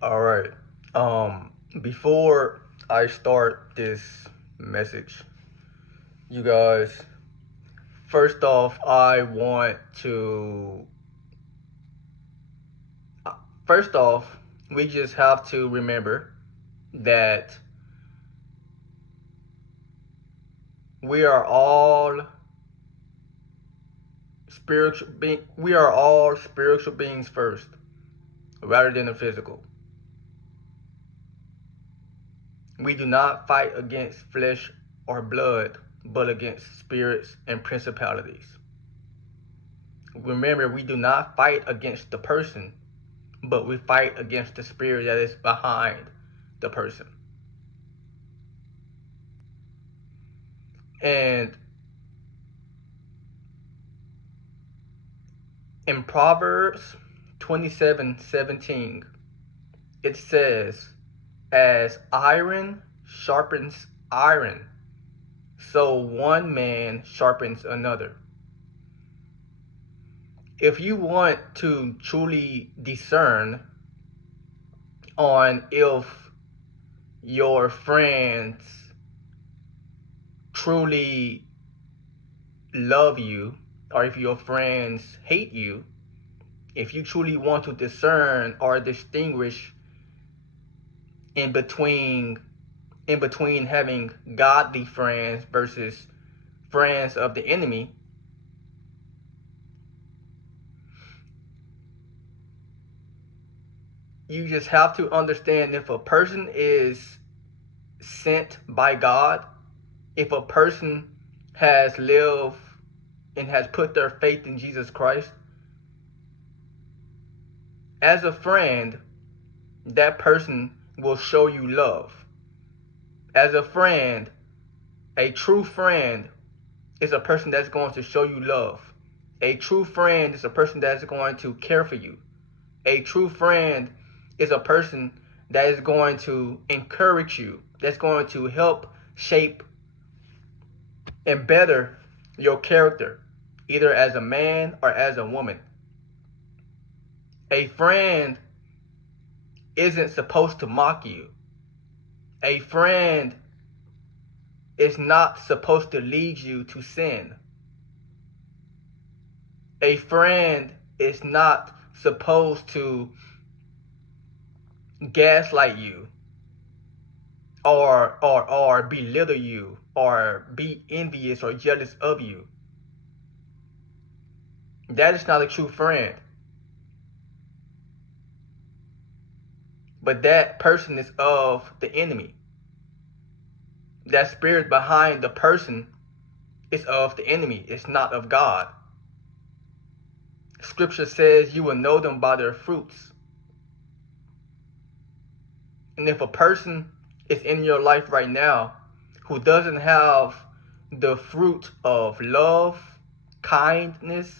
All right. Before I start this message, you guys, first off, first off, we just have to remember that we are all we are all spiritual beings first, rather than the physical. We do not fight against flesh or blood, but against spirits and principalities. Remember, we do not fight against the person, but we fight against the spirit that is behind the person. And in Proverbs 27:17, it says, as iron sharpens iron, so one man sharpens another. If you want to truly discern on if your friends truly love you or if your friends hate you, if you truly want to discern or distinguish in between having godly friends versus friends of the enemy, you just have to understand if a person is sent by God, if a person has lived and has put their faith in Jesus Christ, as a friend, that person will show you love. As a friend, a true friend is a person that's going to show you love. A true friend is a person that's going to care for you. A true friend is a person that is going to encourage you, that's going to help shape and better your character, either as a man or as a woman. A friend isn't supposed to mock you. A friend is not supposed to lead you to sin. A friend is not supposed to gaslight you or belittle you or be envious or jealous of you. That is not a true friend. But that person is of the enemy. That spirit behind the person is of the enemy. It's not of God. Scripture says you will know them by their fruits. And if a person is in your life right now who doesn't have the fruit of love, kindness,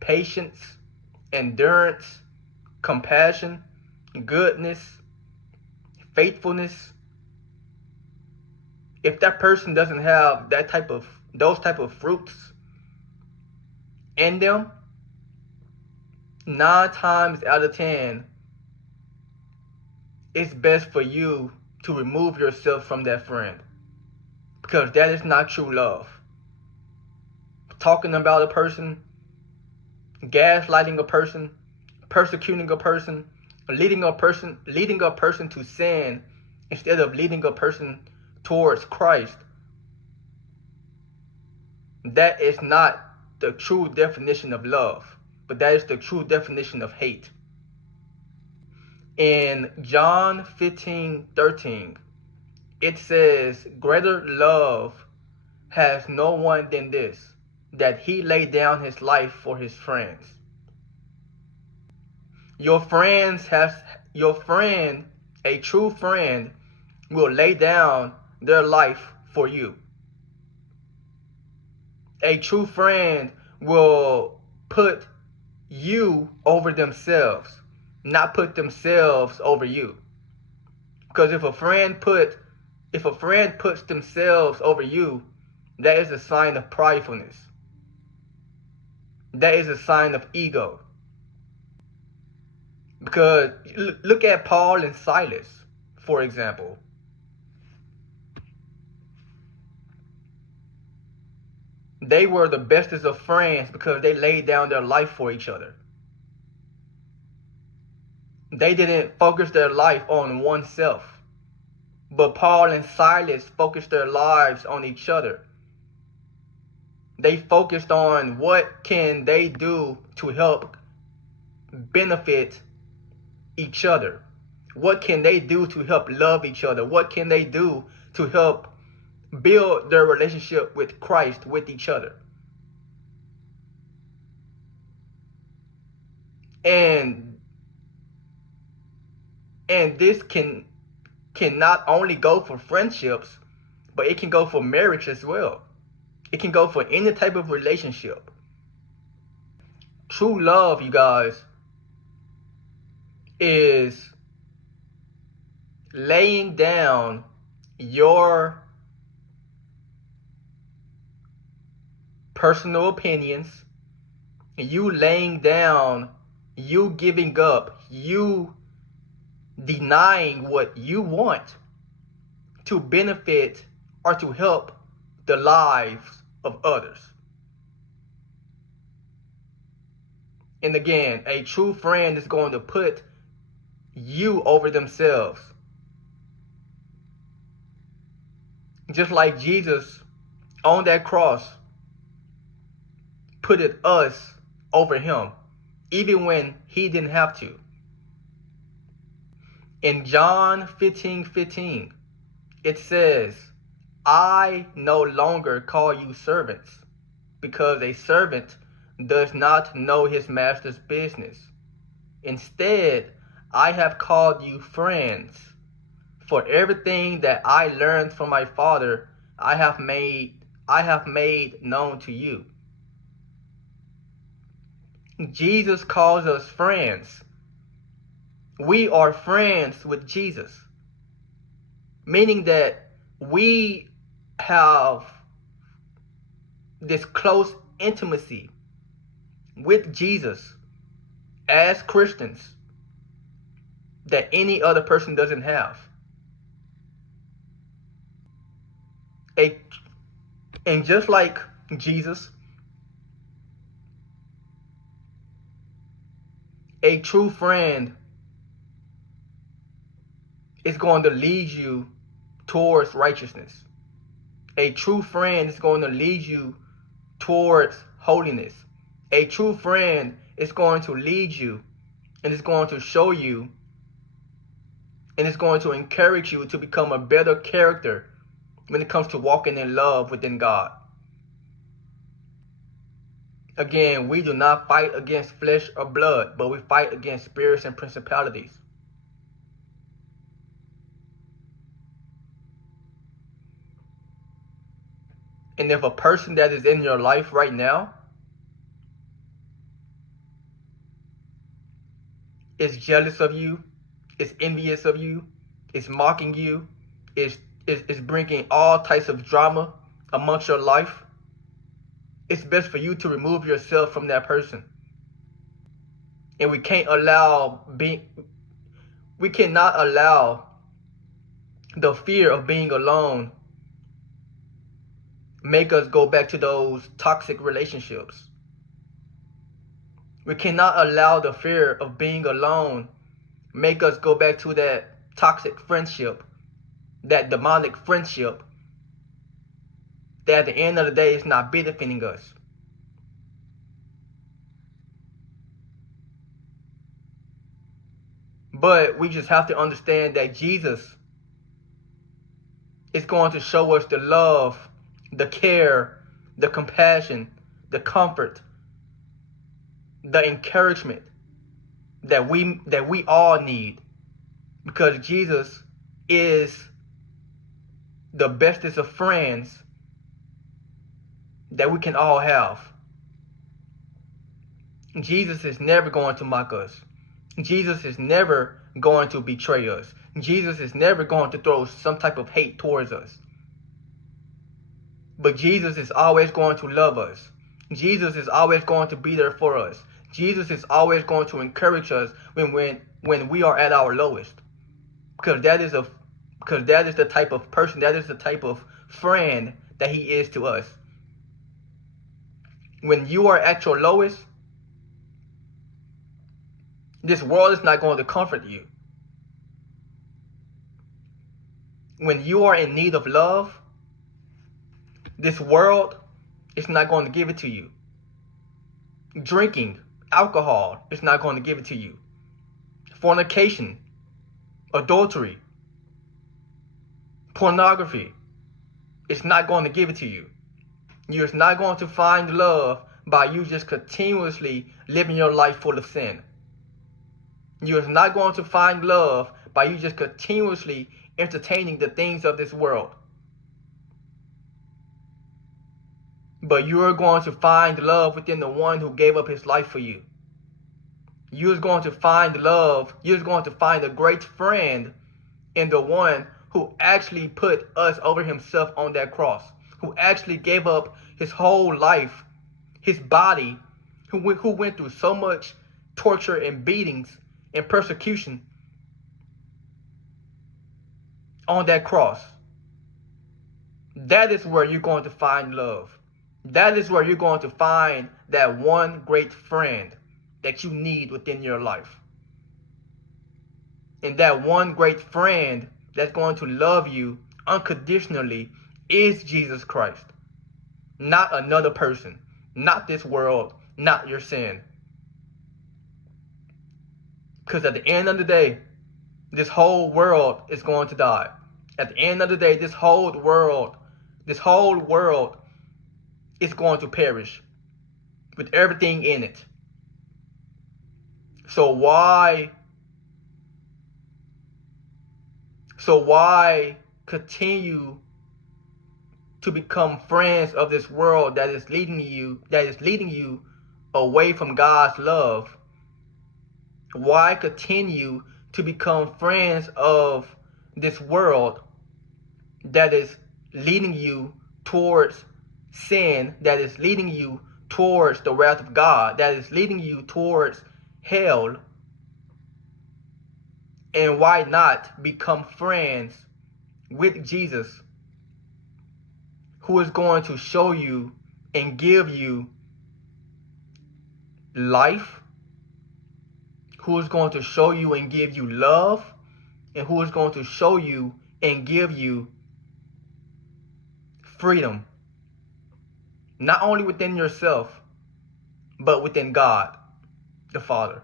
patience, endurance, compassion, goodness, faithfulness, if that person doesn't have those type of fruits in them, 9 times out of 10, it's best for you to remove yourself from that friend, because that is not true love. Talking about a person, gaslighting a person, persecuting a person, leading a person to sin instead of leading a person towards Christ, that is not the true definition of love, but that is the true definition of hate. In John 15:13, it says, greater love has no one than this, that he laid down his life for his friends. Your friend, a true friend, will lay down their life for you. A true friend will put you over themselves, not put themselves over you. Because if a friend puts themselves over you, that is a sign of pridefulness. That is a sign of ego. Because look at Paul and Silas, for example. They were the bestest of friends because they laid down their life for each other. They didn't focus their life on oneself. But Paul and Silas focused their lives on each other. They focused on what can they do to help benefit each other. What can they do to help love each other? What can they do to help build their relationship with Christ with each other? And this can not only go for friendships, but it can go for marriage as well. It can go for any type of relationship. True love, you guys, is laying down your personal opinions, you laying down, you giving up, you denying what you want to benefit or to help the lives of others. And again, a true friend is going to put you over themselves. Just like Jesus on that cross put us over him, even when he didn't have to. In John 15:15, it says, I no longer call you servants, because a servant does not know his master's business. Instead, I have called you friends, for everything that I learned from my Father, I have made known to you. Jesus calls us friends. We are friends with Jesus, meaning that we have this close intimacy with Jesus as Christians that any other person doesn't have. And just like Jesus, a true friend is going to lead you towards righteousness. A true friend is going to lead you towards holiness. A true friend is going to lead you and is going to show you and is going to encourage you to become a better character when it comes to walking in love within God. Again, we do not fight against flesh or blood, but we fight against spirits and principalities. And if a person that is in your life right now is jealous of you, is envious of you, is mocking you, is bringing all types of drama amongst your life, it's best for you to remove yourself from that person. And we cannot allow the fear of being alone make us go back to those toxic relationships. We cannot allow the fear of being alone make us go back to that toxic friendship, that demonic friendship, that at the end of the day is not benefiting us. But we just have to understand that Jesus is going to show us the love, the care, the compassion, the comfort, the encouragement that we all need, because Jesus is the bestest of friends that we can all have. Jesus is never going to mock us. Jesus is never going to betray us. Jesus is never going to throw some type of hate towards us. But Jesus is always going to love us. Jesus is always going to be there for us. Jesus is always going to encourage us when when we are at our lowest. Because that is the type of person, that is the type of friend that he is to us. When you are at your lowest, this world is not going to comfort you. When you are in need of love, this world is not going to give it to you. Drinking alcohol is not going to give it to you. Fornication, adultery, pornography, it's not going to give it to you. You're not going to find love by you just continuously living your life full of sin. You're not going to find love by you just continuously entertaining the things of this world. But you are going to find love within the one who gave up his life for you. You're going to find love. You're going to find a great friend in the one who actually put us over himself on that cross, who actually gave up his whole life, his body, who went through so much torture and beatings and persecution on that cross. That is where you're going to find love. That is where you're going to find that one great friend that you need within your life. And that one great friend that's going to love you unconditionally is Jesus Christ. Not another person, not this world, not your sin. Because at the end of the day, this whole world is going to die. At the end of the day, this whole world is going to perish with everything in it. So why continue to become friends of this world that is leading you away from God's love? Why continue to become friends of this world that is leading you towards sin, that is leading you towards the wrath of God, that is leading you towards hell? And why not become friends with Jesus, who is going to show you and give you life, who is going to show you and give you love, and who is going to show you and give you freedom, not only within yourself, but within God, the Father.